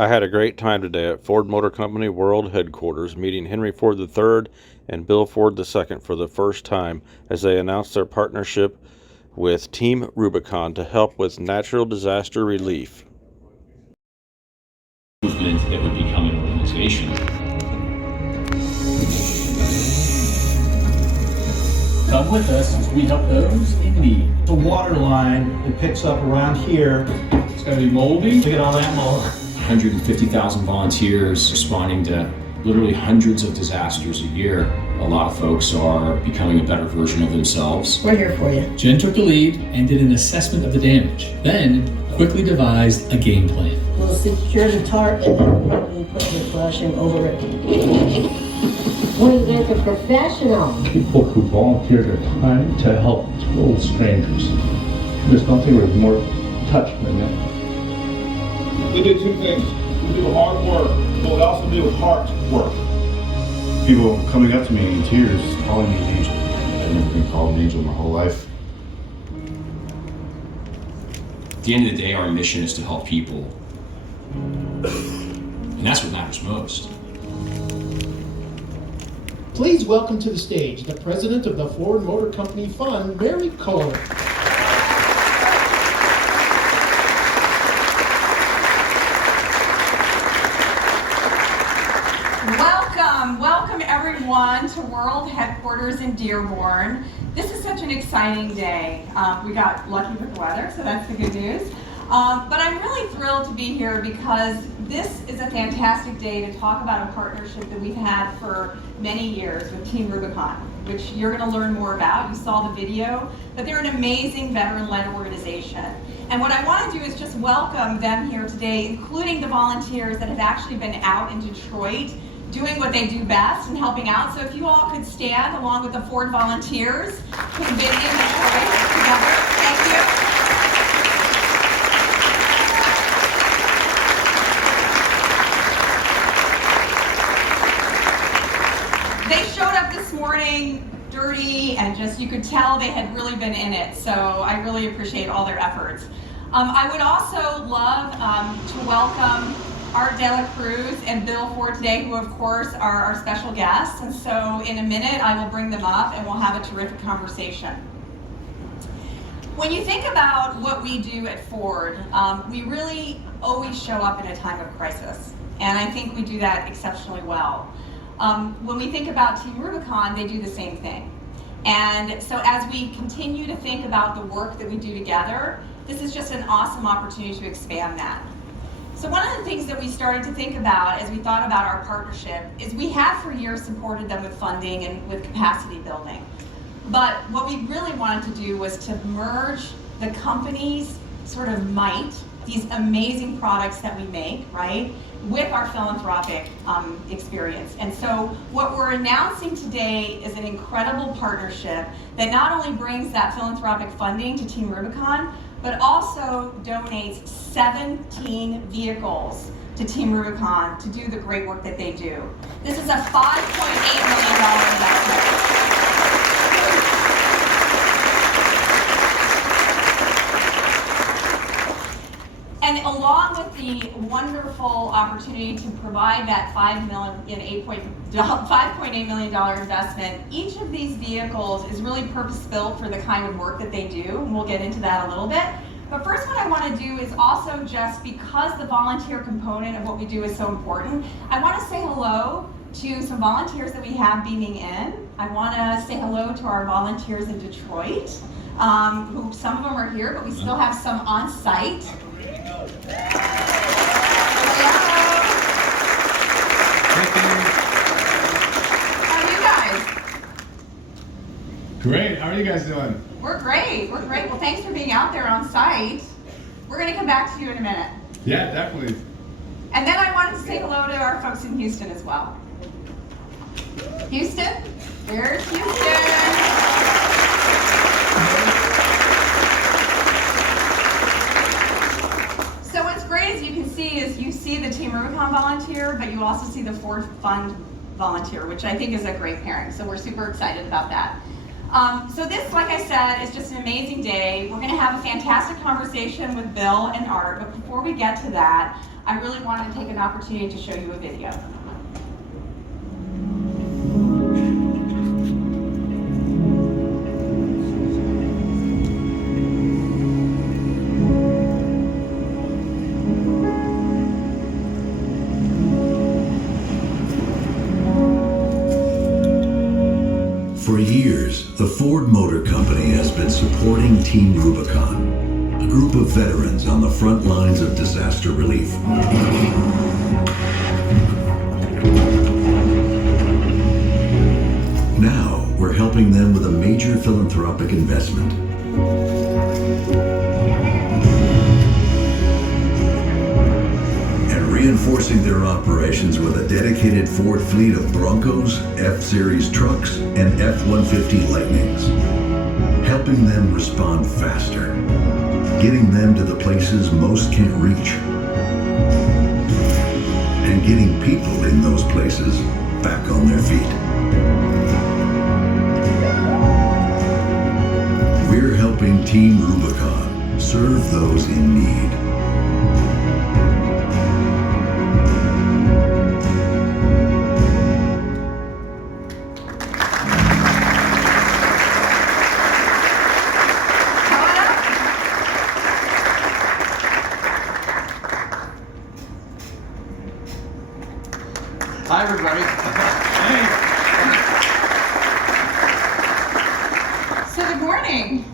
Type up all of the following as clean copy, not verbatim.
I had a great time today at Ford Motor Company World Headquarters, meeting Henry Ford III and Bill Ford II for the first time as they announced their partnership with Team Rubicon to help with natural disaster relief. Movement that would become an organization. Come with us as we help those in need. The water line that picks up around here. It's going to be moldy. Look at all that mold. 150,000 volunteers responding to literally hundreds of disasters a year. A lot of folks are becoming a better version of themselves. We're here for you. Jen took the lead and did an assessment of the damage, then quickly devised a game plan. We'll secure the tarp and then probably put the flashing over it. What is there for professional? People who volunteer their time to help total strangers. There's nothing with more touch than that. We do two things. We do hard work, but we also do heart work. People coming up to me in tears, calling me an angel. I've never been called an angel my whole life. At the end of the day, our mission is to help people. And that's what matters most. Please welcome to the stage the president of the Ford Motor Company Fund, Mary Kohler. Welcome everyone to World Headquarters in Dearborn. This is such an exciting day. We got lucky with the weather, so that's the good news. But I'm really thrilled to be here because this is a fantastic day to talk about a partnership that we've had for many years with Team Rubicon, which you're going to learn more about. You saw the video, but they're an amazing veteran-led organization. And what I want to do is just welcome them here today, including the volunteers that have actually been out in Detroit doing what they do best and helping out. So if you all could stand along with the Ford volunteers who've been in Detroit together. Thank you. They showed up this morning dirty and just, you could tell they had really been in it. So I really appreciate all their efforts. I would also love to welcome Art De La Cruz and Bill Ford today, who of course are our special guests. And so in a minute, I will bring them up and we'll have a terrific conversation. When you think about what we do at Ford, we really always show up in a time of crisis. And I think we do that exceptionally well. When we think about Team Rubicon, they do the same thing. And so as we continue to think about the work that we do together, this is just an awesome opportunity to expand that. So one of the things that we started to think about as we thought about our partnership is we have for years supported them with funding and with capacity building. But what we really wanted to do was to merge the company's sort of might, these amazing products that we make, right, with our philanthropic experience. And so what we're announcing today is an incredible partnership that not only brings that philanthropic funding to Team Rubicon, but also donates 17 vehicles to Team Rubicon to do the great work that they do. This is a $5.8 million investment. And along with the wonderful opportunity to provide that $5.8 million investment, each of these vehicles is really purpose-built for the kind of work that they do, and we'll get into that a little bit. But first, what I want to do is also just because the volunteer component of what we do is so important, I want to say hello to some volunteers that we have beaming in. I want to say hello to our volunteers in Detroit, who some of them are here, but we still have some on site. How are you guys? Great. How are you guys doing? We're great. We're great. Well, thanks for being out there on site. We're going to come back to you in a minute. Yeah, definitely. And then I wanted to say hello to our folks in Houston as well. Houston? There's Houston. So what's great as you can see is you see the Team Rubicon volunteer, but you also see the Ford Fund volunteer, which I think is a great pairing. So we're super excited about that. So this, like I said, is just an amazing day. We're going to have a fantastic conversation with Bill and Art, but before we get to that, I really wanted to take an opportunity to show you a video. For years, the Ford Motor Company has been supporting Team Rubicon, a group of veterans on the front lines of disaster relief. Now, we're helping them with a major philanthropic investment. And reinforcing their operations with a dedicated Ford fleet of Broncos, F-Series trucks, and F-150 Lightnings. Helping them respond faster, getting them to the places most can't reach, and getting people in those places back on their feet. We're helping Team Rubicon serve those in need. Hi, everybody. So good morning.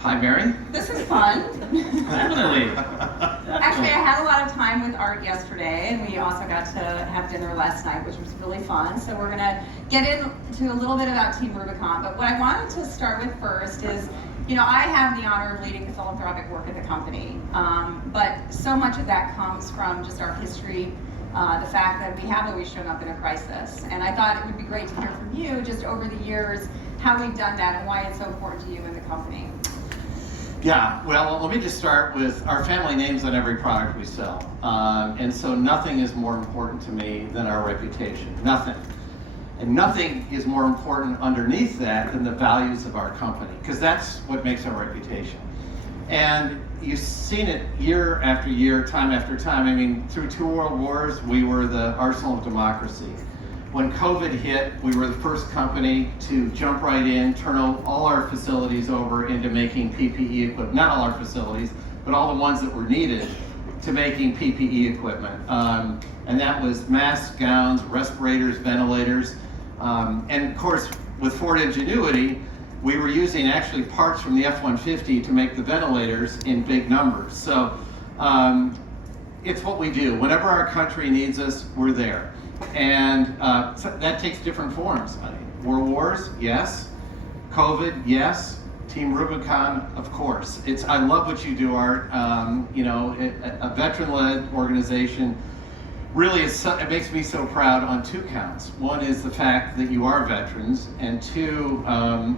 Hi, Mary. This is fun. Definitely. Actually, I had a lot of time with Art yesterday, and we also got to have dinner last night, which was really fun. So we're gonna get into a little bit about Team Rubicon, but what I wanted to start with first is, you know, I have the honor of leading the philanthropic work at the company, but so much of that comes from just our history, the fact that we have always shown up in a crisis. And I thought it would be great to hear from you just over the years how we've done that and why it's so important to you and the company. Yeah, well, let me just start with our family names on every product we sell. And so nothing is more important to me than our reputation, nothing. And nothing is more important underneath that than the values of our company, because that's what makes our reputation. And you've seen it year after year, time after time. I mean, through 2 world wars, we were the arsenal of democracy. When COVID hit, we were the first company to jump right in, turn all our facilities over into making PPE equipment. Not all our facilities, but all the ones that were needed to making PPE equipment. And that was masks, gowns, respirators, ventilators. And of course, with Ford Ingenuity, we were using actually parts from the F-150 to make the ventilators in big numbers. So it's what we do. Whenever our country needs us, we're there. And so that takes different forms. World wars, yes. COVID, yes. Team Rubicon, of course. I love what you do, Art. You know, a veteran-led organization really it makes me so proud on 2 counts. One is the fact that you are veterans, and 2,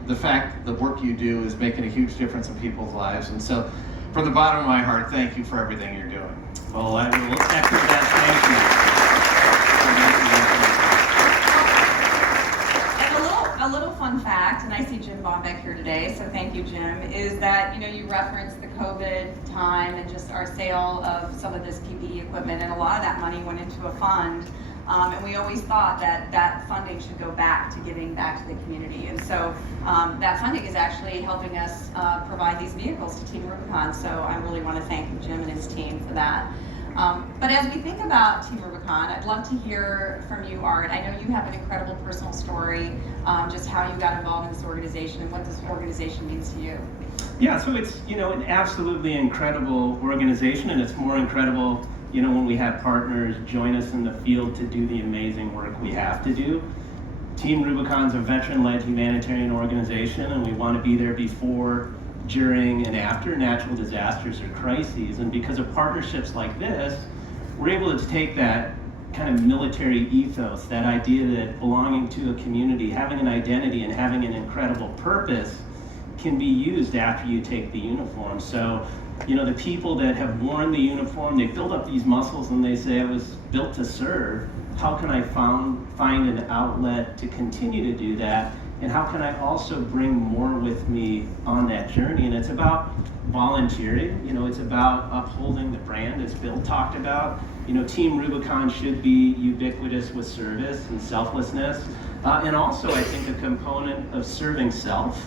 the fact that the work you do is making a huge difference in people's lives. And so, from the bottom of my heart, thank you for everything you're doing. Well, I will echo that. Thank you. A little fun fact, and I see Jim Bombeck here today, so thank you, Jim, is that, you know, you referenced the COVID time and just our sale of some of this PPE equipment, and a lot of that money went into a fund, and we always thought that that funding should go back to giving back to the community, and so that funding is actually helping us provide these vehicles to Team Rubicon, so I really want to thank Jim and his team for that. But as we think about Team Rubicon, I'd love to hear from you, Art. I know you have an incredible personal story, just how you got involved in this organization and what this organization means to you. Yeah, so it's, you know, an absolutely incredible organization, and it's more incredible, you know, when we have partners join us in the field to do the amazing work we have to do. Team Rubicon's a veteran-led humanitarian organization, and we want to be there before, during, and after natural disasters or crises. And because of partnerships like this, we're able to take that kind of military ethos, that idea that belonging to a community, having an identity and having an incredible purpose can be used after you take the uniform. So, you know, the people that have worn the uniform, they build up these muscles and they say, I was built to serve. How can I find an outlet to continue to do that? And how can I also bring more with me on that journey? And it's about volunteering, you know, it's about upholding the brand, as Bill talked about. Team Rubicon should be ubiquitous with service and selflessness, and also I think a component of serving self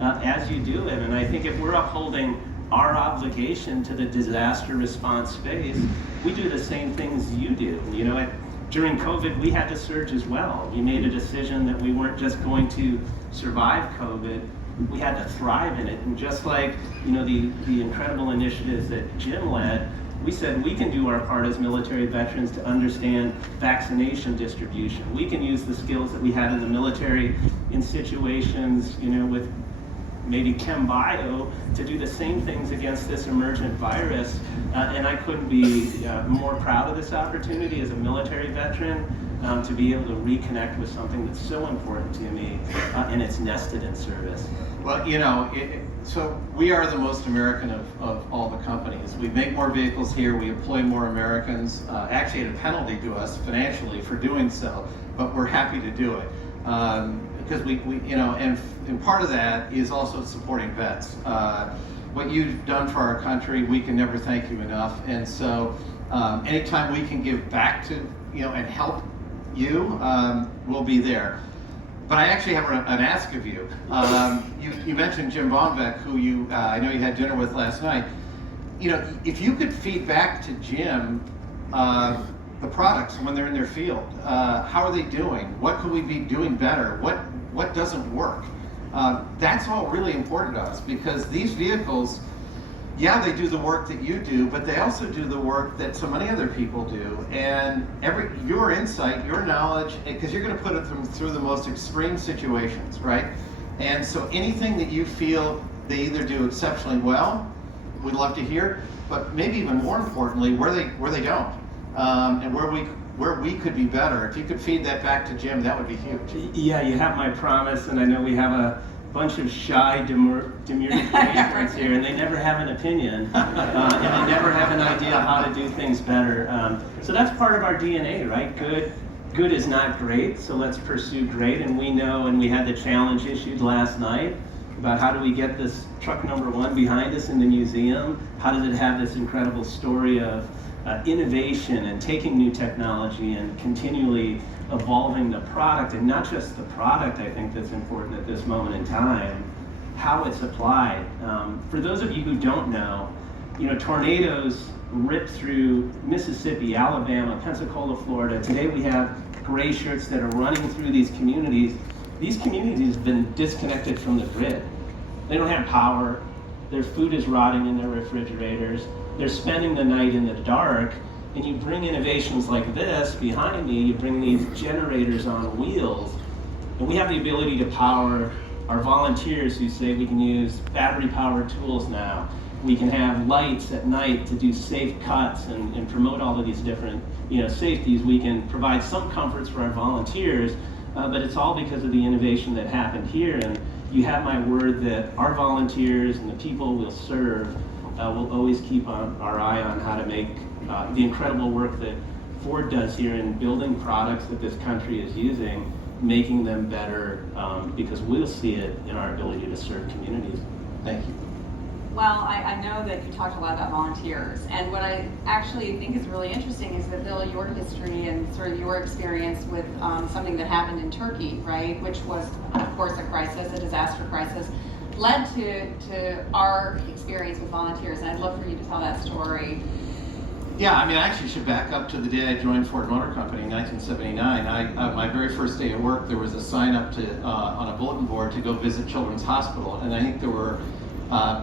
as you do it. And I think if we're upholding our obligation to the disaster response space, we do the same things you do. During COVID, we had to surge as well. We made a decision that we weren't just going to survive COVID, we had to thrive in it. And just like the incredible initiatives that Jim led, we said we can do our part as military veterans to understand vaccination distribution. We can use the skills that we had in the military in situations, with maybe chem bio to do the same things against this emergent virus. And I couldn't be more proud of this opportunity as a military veteran to be able to reconnect with something that's so important to me, and it's nested in service. Well, so we are the most American of all the companies. We make more vehicles here, we employ more Americans, actually at a penalty to us financially for doing so, but we're happy to do it. Because and part of that is also supporting vets. What you've done for our country, we can never thank you enough. And so anytime we can give back to, and help you, we'll be there. But I actually have an ask of you. You mentioned Jim Bombeck, who I know you had dinner with last night. If you could feed back to Jim the products when they're in their field, how are they doing? What could we be doing better? What doesn't work? That's all really important to us, because these vehicles, yeah, they do the work that you do, but they also do the work that so many other people do. And your insight, your knowledge, because you're going to put it through the most extreme situations, right? And so anything that you feel they either do exceptionally well, we'd love to hear, but maybe even more importantly, where they don't, and where we could be better. If you could feed that back to Jim, that would be huge. Yeah, you have my promise, and I know we have a bunch of shy, demure experts here, and they never have an opinion, and they never have an idea how to do things better. So that's part of our DNA, right? Good is not great, so let's pursue great. And we know, and we had the challenge issued last night about how do we get this truck number 1 behind us in the museum? How does it have this incredible story of innovation and taking new technology and continually evolving the product, and not just the product, I think that's important at this moment in time, how it's applied. For those of you who don't know, tornadoes rip through Mississippi, Alabama, Pensacola, Florida. Today we have gray shirts that are running through these communities. These communities have been disconnected from the grid. They don't have power. Their food is rotting in their refrigerators. They're spending the night in the dark. And you bring innovations like this behind me, you bring these generators on wheels, and we have the ability to power our volunteers who say we can use battery-powered tools now. We can have lights at night to do safe cuts and promote all of these different safeties. We can provide some comforts for our volunteers, but it's all because of the innovation that happened here. And you have my word that our volunteers and the people we'll serve will always keep our eye on how to make the incredible work that Ford does here in building products that this country is using, making them better, because we'll see it in our ability to serve communities. Thank you. Well, I know that you talked a lot about volunteers, and what I actually think is really interesting is that, Bill, your history and sort of your experience with something that happened in Turkey, right, which was, of course, a crisis, a disaster crisis, led to our experience with volunteers, and I'd love for you to tell that story. Yeah, I actually should back up to the day I joined Ford Motor Company in 1979. My very first day at work, there was a sign up on a bulletin board to go visit Children's Hospital, and I think there were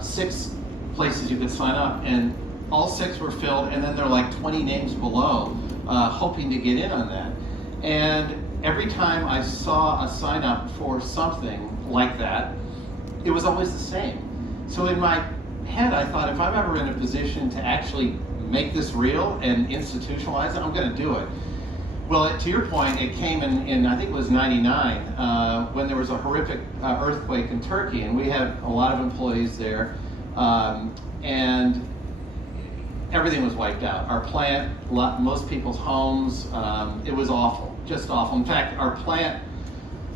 6 places you could sign up, and all 6 were filled, and then there were like 20 names below, hoping to get in on that. And every time I saw a sign up for something like that, it was always the same. So in my head, I thought, if I'm ever in a position to actually make this real and institutionalize it, I'm going to do it. Well, to your point, it came in I think it was 99, when there was a horrific earthquake in Turkey, and we had a lot of employees there, and everything was wiped out. Our plant, most people's homes, it was awful, just awful. In fact, our plant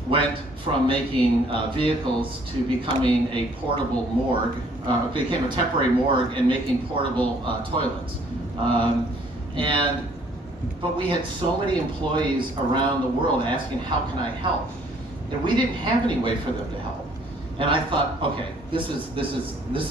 went from making vehicles to becoming a portable morgue, became a temporary morgue and making portable toilets. And but we had so many employees around the world asking, how can I help? And we didn't have any way for them to help. And I thought, okay, this is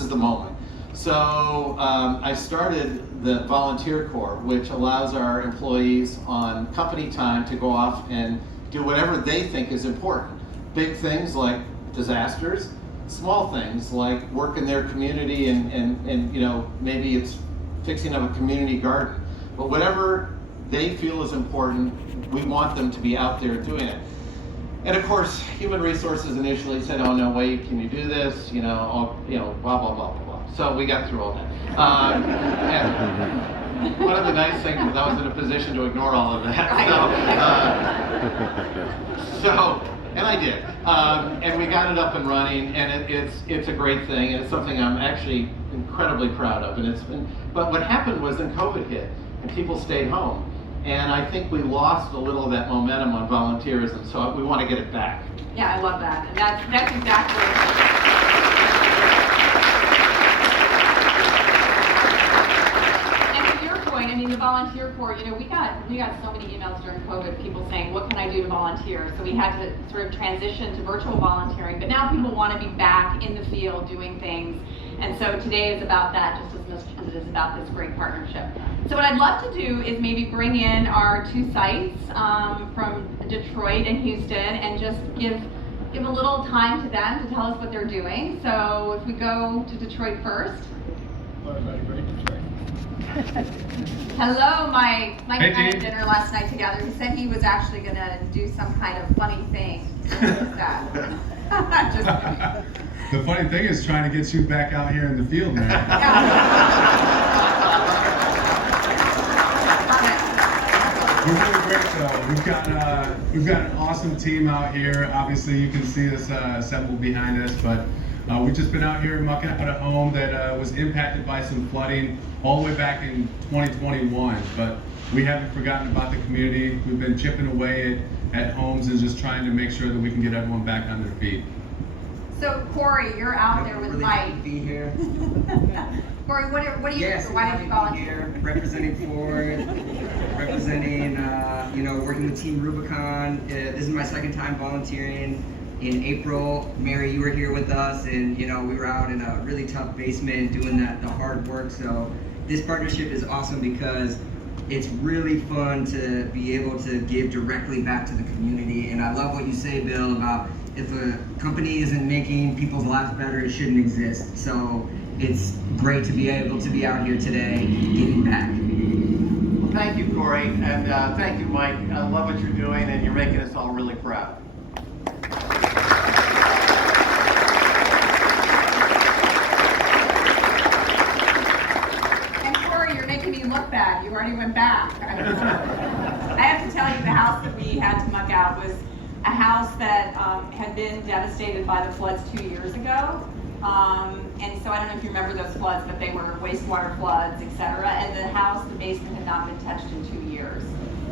the moment. So I started the Volunteer Corps, which allows our employees on company time to go off and do whatever they think is important. Big things like disasters, small things like work in their community and you know, maybe it's fixing up a community garden. But whatever they feel is important, we want them to be out there doing it. And of course, Human Resources initially said, oh no, wait, can you do this? You know, blah, blah, blah, blah, blah. So we got through all that. And one of the nice things is I was in a position to ignore all of that. And I did. And we got it up and running, and it's a great thing, and it's something I'm actually incredibly proud of. But what happened was then COVID hit, and people stayed home. And I think we lost a little of that momentum on volunteerism, so we want to get it back. Yeah, I love that. And that's exactly And to your point, I mean, the Volunteer Corps, you know, we got so many emails during COVID, people saying, what can I do to volunteer? So we had to sort of transition to virtual volunteering, but now people want to be back in the field doing things. And so today is about that just as much as it is about this great partnership. So what I'd love to do is maybe bring in our two sites from Detroit and Houston and just give a little time to them to tell us what they're doing. So if we go to Detroit first. Hello, Mike. Mike and I had dinner last night together. He said he was actually going to do some kind of funny thing. What is that? I'm just kidding. The funny thing is trying to get you back out here in the field, man. We're doing great though. We've got an awesome team out here. Obviously, you can see us assembled behind us, but we've just been out here mucking out a home that was impacted by some flooding all the way back in 2021. But we haven't forgotten about the community. We've been chipping away at homes and just trying to make sure that we can get everyone back on their feet. So Corey, you're out there with really Mike. Happy to be here. Corey, what do you do? Why did you volunteer? Representing Ford, representing, working with Team Rubicon. This is my second time volunteering. In April, Mary, you were here with us, and we were out in a really tough basement doing the hard work. So this partnership is awesome because it's really fun to be able to give directly back to the community. And I love what you say, Bill, about if a company isn't making people's lives better, it shouldn't exist. So it's great to be able to be out here today giving back. Well, thank you, Corey, and thank you, Mike. I love what you're doing, and you're making us all really proud. And Corey, you're making me look bad. You already went back. I have to tell you, the house that we had to muck out was a house that had been devastated by the floods 2 years ago. And so I don't know if you remember those floods, but they were wastewater floods, etc. And the house, the basement had not been touched in 2 years.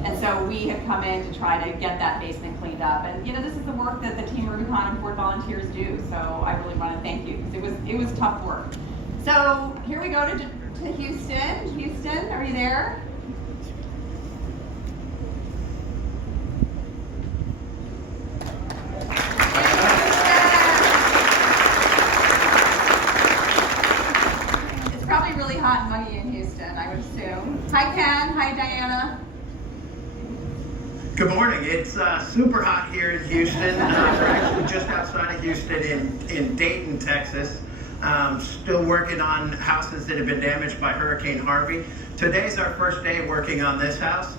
And so we have come in to try to get that basement cleaned up. And this is the work that the Team Rubicon and Ford volunteers do. So I really want to thank you because it was tough work. So here we go to Houston. Houston, are you there? Hot and muggy in Houston, I would assume. Hi, Ken. Hi, Diana. Good morning. It's super hot here in Houston. We're actually just outside of Houston in Dayton, Texas. Still working on houses that have been damaged by Hurricane Harvey. Today's our first day working on this house.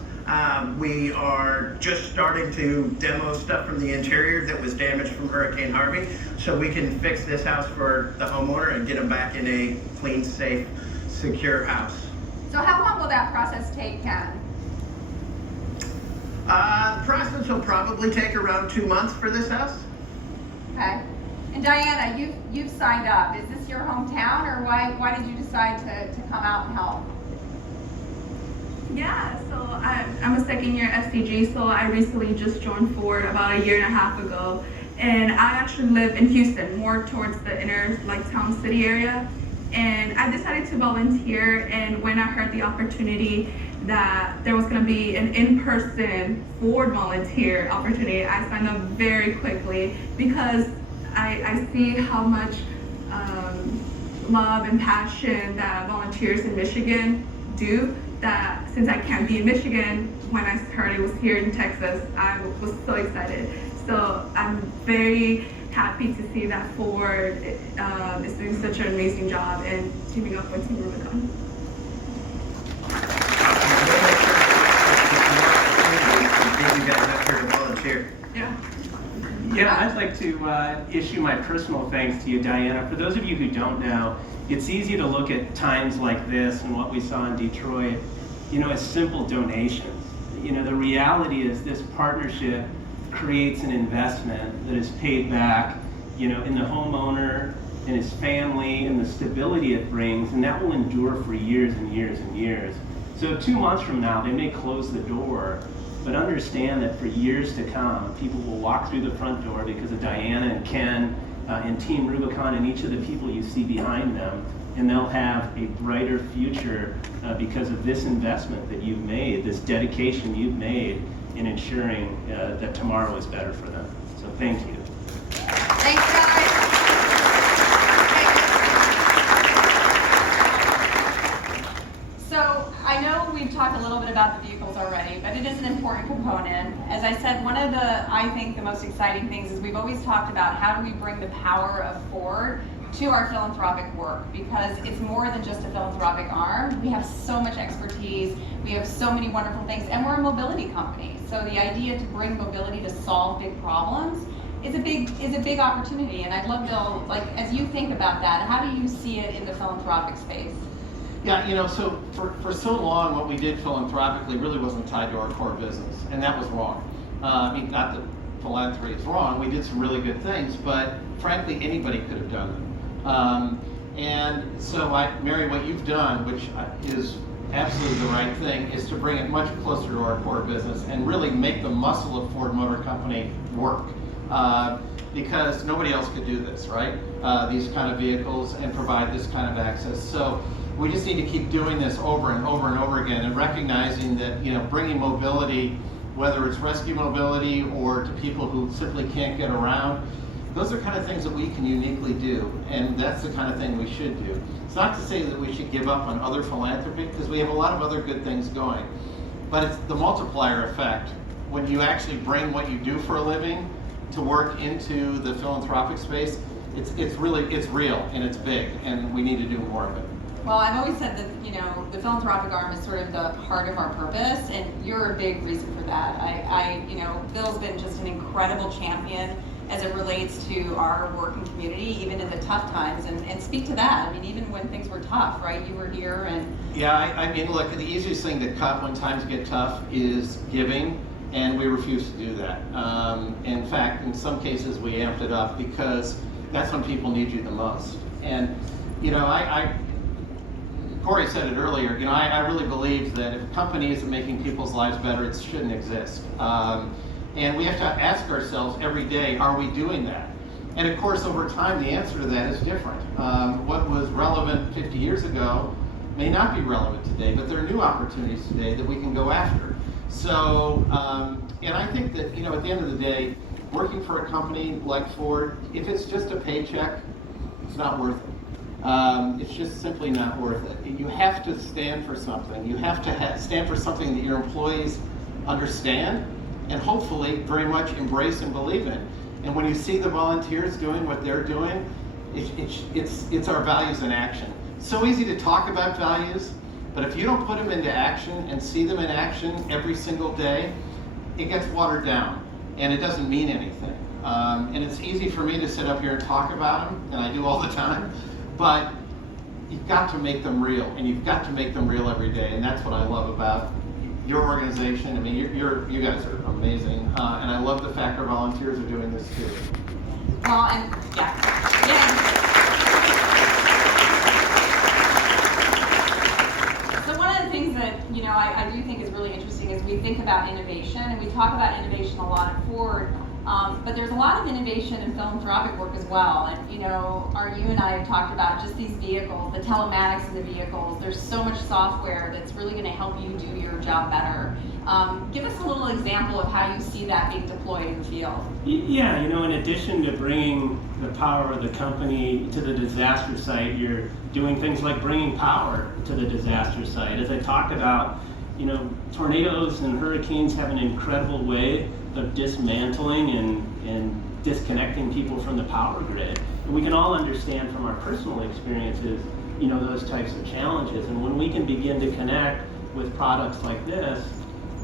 We are just starting to demo stuff from the interior that was damaged from Hurricane Harvey so we can fix this house for the homeowner and get them back in a clean, safe, secure house. So how long will that process take, Ken? The process will probably take around 2 months for this house. Okay. And Diana, you've signed up. Is this your hometown, or why did you decide to come out and help? Yeah, so I'm a second year SCG, so I recently just joined Ford about 1.5 years ago. And I actually live in Houston, more towards the inner town city area. And I decided to volunteer, and when I heard the opportunity, that there was going to be an in-person Ford volunteer opportunity, I signed up very quickly because I see how much love and passion that volunteers in Michigan do, that since I can't be in Michigan, when I heard it was here in Texas, I was so excited. So I'm very happy to see that Ford is doing such an amazing job and teaming up with Team Rubicon. You guys up here to volunteer. Yeah. Yeah, I'd like to issue my personal thanks to you, Diana. For those of you who don't know, it's easy to look at times like this and what we saw in Detroit, as simple donations. The reality is this partnership creates an investment that is paid back, in the homeowner and his family and the stability it brings, and that will endure for years and years and years. So 2 months from now, they may close the door, but understand that for years to come, people will walk through the front door because of Diana and Ken and Team Rubicon and each of the people you see behind them, and they'll have a brighter future because of this investment that you've made, this dedication you've made in ensuring that tomorrow is better for them. So thank you. Thanks, guys. So I know we've talked a little bit about the vehicles already, but it is an important component. As I said, one of I think the most exciting things is we've always talked about how do we bring the power of Ford to our philanthropic work, because it's more than just a philanthropic arm. We have so much expertise, we have so many wonderful things, and we're a mobility company. So the idea to bring mobility to solve big problems is a big opportunity. And I'd love to, as you think about that, how do you see it in the philanthropic space? Yeah, so for so long, what we did philanthropically really wasn't tied to our core business, and that was wrong. Not that philanthropy is wrong, we did some really good things, but frankly, anybody could have done them. And so, Mary, what you've done, which is absolutely the right thing, is to bring it much closer to our core business and really make the muscle of Ford Motor Company work. Because nobody else could do this, right? These kind of vehicles and provide this kind of access. So we just need to keep doing this over and over and over again, and recognizing that, bringing mobility, whether it's rescue mobility or to people who simply can't get around, those are kind of things that we can uniquely do, and that's the kind of thing we should do. It's not to say that we should give up on other philanthropy, because we have a lot of other good things going, but it's the multiplier effect when you actually bring what you do for a living to work into the philanthropic space. It's real and it's big, and we need to do more of it. Well, I've always said that, the philanthropic arm is sort of the heart of our purpose, and you're a big reason for that. Bill's been just an incredible champion as it relates to our working community, even in the tough times, and speak to that. Even when things were tough, right? You were here and... Yeah, look, the easiest thing to cut when times get tough is giving, and we refuse to do that. In fact, in some cases, we amped it up because that's when people need you the most. And, Corey said it earlier, I really believe that if companies are making people's lives better, it shouldn't exist. And we have to ask ourselves every day, are we doing that? And of course, over time, the answer to that is different. What was relevant 50 years ago may not be relevant today, but there are new opportunities today that we can go after. So, and I think that, at the end of the day, working for a company like Ford, if it's just a paycheck, it's not worth it. It's just simply not worth it. You have to stand for something. You have to stand for something that your employees understand and hopefully very much embrace and believe in. And when you see the volunteers doing what they're doing, it's our values in action. So easy to talk about values, but if you don't put them into action and see them in action every single day, it gets watered down and it doesn't mean anything. And it's easy for me to sit up here and talk about them, and I do all the time, but you've got to make them real, and you've got to make them real every day, and that's what I love about your organization. You guys are amazing, and I love the fact our volunteers are doing this too. Well, and So one of the things that I do think is really interesting is we think about innovation, and we talk about innovation a lot at Ford. But there's a lot of innovation in philanthropic work as well. And you and I have talked about just these vehicles, the telematics in the vehicles. There's so much software that's really going to help you do your job better. Give us a little example of how you see that being deployed in the field. Yeah, in addition to bringing the power of the company to the disaster site, you're doing things like bringing power to the disaster site. As I talked about, tornadoes and hurricanes have an incredible way of dismantling and disconnecting people from the power grid. And we can all understand from our personal experiences, those types of challenges. And when we can begin to connect with products like this,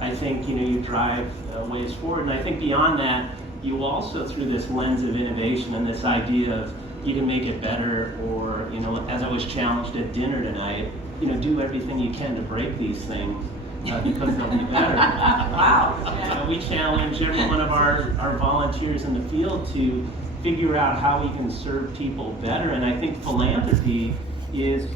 I think, you drive ways forward. And I think beyond that, you also, through this lens of innovation and this idea of you can make it better, or, as I was challenged at dinner tonight, do everything you can to break these things. Because they'll be better. Wow. We challenge every one of our volunteers in the field to figure out how we can serve people better. And I think philanthropy is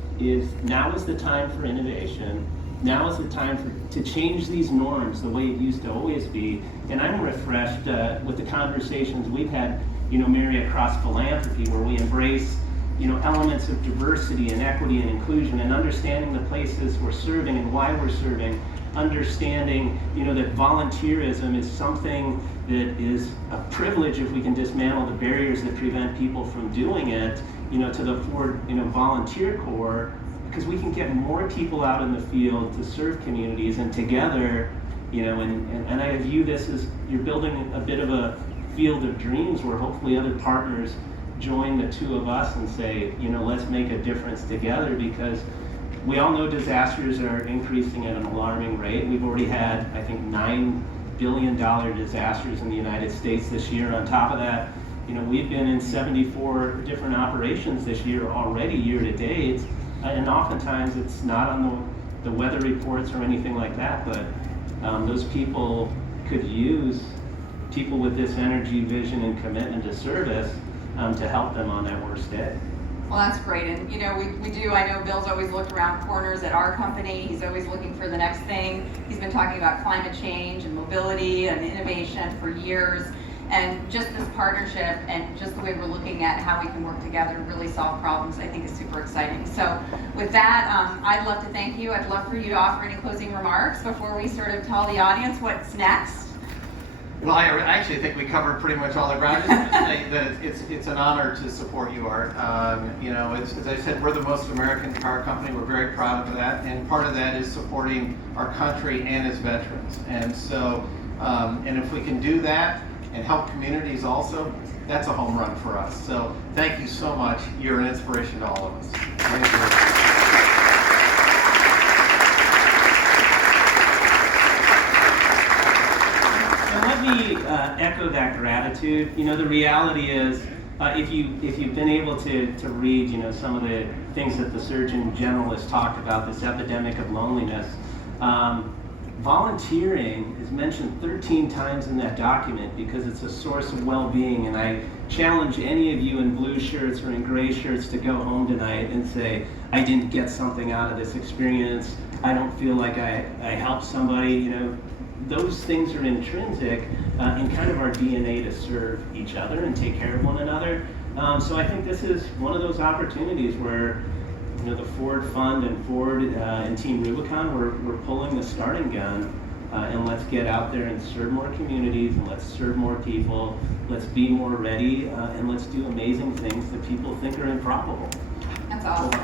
now is the time for innovation. Now is the time to change these norms the way it used to always be. And I'm refreshed with the conversations we've had, Mary, across philanthropy, where we embrace elements of diversity and equity and inclusion, and understanding the places we're serving and why we're serving, understanding, that volunteerism is something that is a privilege if we can dismantle the barriers that prevent people from doing it, to the Ford, volunteer corps, because we can get more people out in the field to serve communities, and together, and I view this as you're building a bit of a field of dreams where hopefully other partners join the two of us and say, let's make a difference together, because we all know disasters are increasing at an alarming rate. We've already had, I think, $9 billion disasters in the United States this year. On top of that, we've been in 74 different operations this year already, year to date, and oftentimes it's not on the weather reports or anything like that, but those people could use people with this energy, vision, and commitment to service to help them on that worst day. Well, that's great. And we do, I know Bill's always looked around corners at our company. He's always looking for the next thing. He's been talking about climate change and mobility and innovation for years. And just this partnership and just the way we're looking at how we can work together to really solve problems, I think is super exciting. So with that, I'd love to thank you. I'd love for you to offer any closing remarks before we sort of tell the audience what's next. Well, I actually think we covered pretty much all the ground. I just want to say that it's an honor to support you, Art. As I said, we're the most American car company. We're very proud of that, and part of that is supporting our country and its veterans. And so, and if we can do that and help communities also, that's a home run for us. So, thank you so much. You're an inspiration to all of us. Thank you. Let me echo that gratitude. The reality is, if you've been able to read, some of the things that the Surgeon General has talked about, this epidemic of loneliness, volunteering is mentioned 13 times in that document because it's a source of well-being. And I challenge any of you in blue shirts or in gray shirts to go home tonight and say, I didn't get something out of this experience. I don't feel like I helped somebody. Those things are intrinsic in kind of our DNA to serve each other and take care of one another. So I think this is one of those opportunities where, the Ford Fund and Ford and Team Rubicon, we're pulling the starting gun, and let's get out there and serve more communities, and let's serve more people. Let's be more ready, and let's do amazing things that people think are improbable. That's awesome.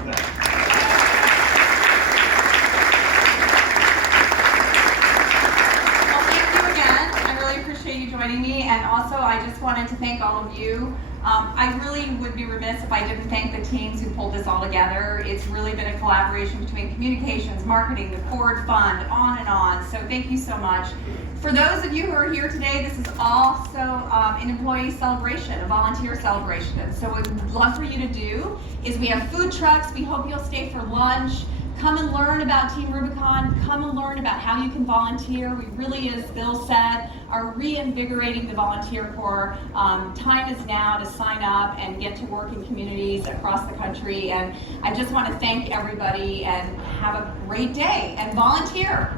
You joining me, and also I just wanted to thank all of you. I really would be remiss if I didn't thank the teams who pulled this all together. It's really been a collaboration between communications, marketing, the Ford Fund, on and on. So thank you so much. For those of you who are here today, this is also an employee celebration, a volunteer celebration. And so what we'd love for you to do is we have food trucks. We hope you'll stay for lunch. Come and learn about Team Rubicon. Come and learn about how you can volunteer. We really, as Bill said, are reinvigorating the volunteer corps. Time is now to sign up and get to work in communities across the country. And I just want to thank everybody and have a great day and volunteer.